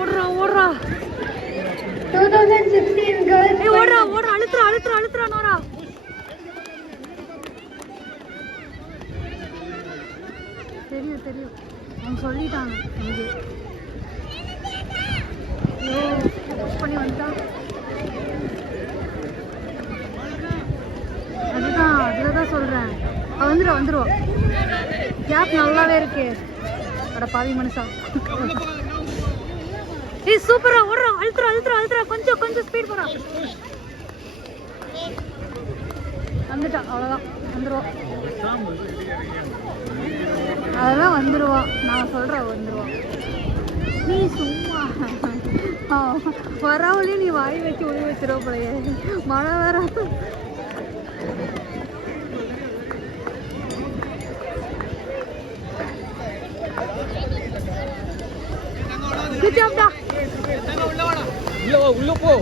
ஓடுறா ஓடுறா 2016 girls. ஓடுறா ஓடுறா அழுத்துறா அழுத்துறா அழுத்துறா நோரா. தெரியும் தெரியும் அவங்க சொல்லிட்டாங்க இங்கே பண்ணி வந்துட்டான். அதுதான் அதில் தான் சொல்கிறேன். வந்துடுவா கேப் நல்லாவே இருக்கு. அட பாவி மனுஷா. ஏய் சூப்பரா ஓடுறா அழுத்துறா அழுத்துறா அழுத்துறா கொஞ்சம் கொஞ்சம் ஸ்பீட் போறா. வந்துட்டா அவ்வளோதான் வந்துடுவா. அதெல்லாம் வந்துடுவா நான் சொல்கிறேன் வந்துடுவா. நீ சும்மா வரவழையும் நீ வாய் வச்சு உதவி வச்சிருவ போலையே. மழை வேற. குட் ஜாப் டா. உள்ள போ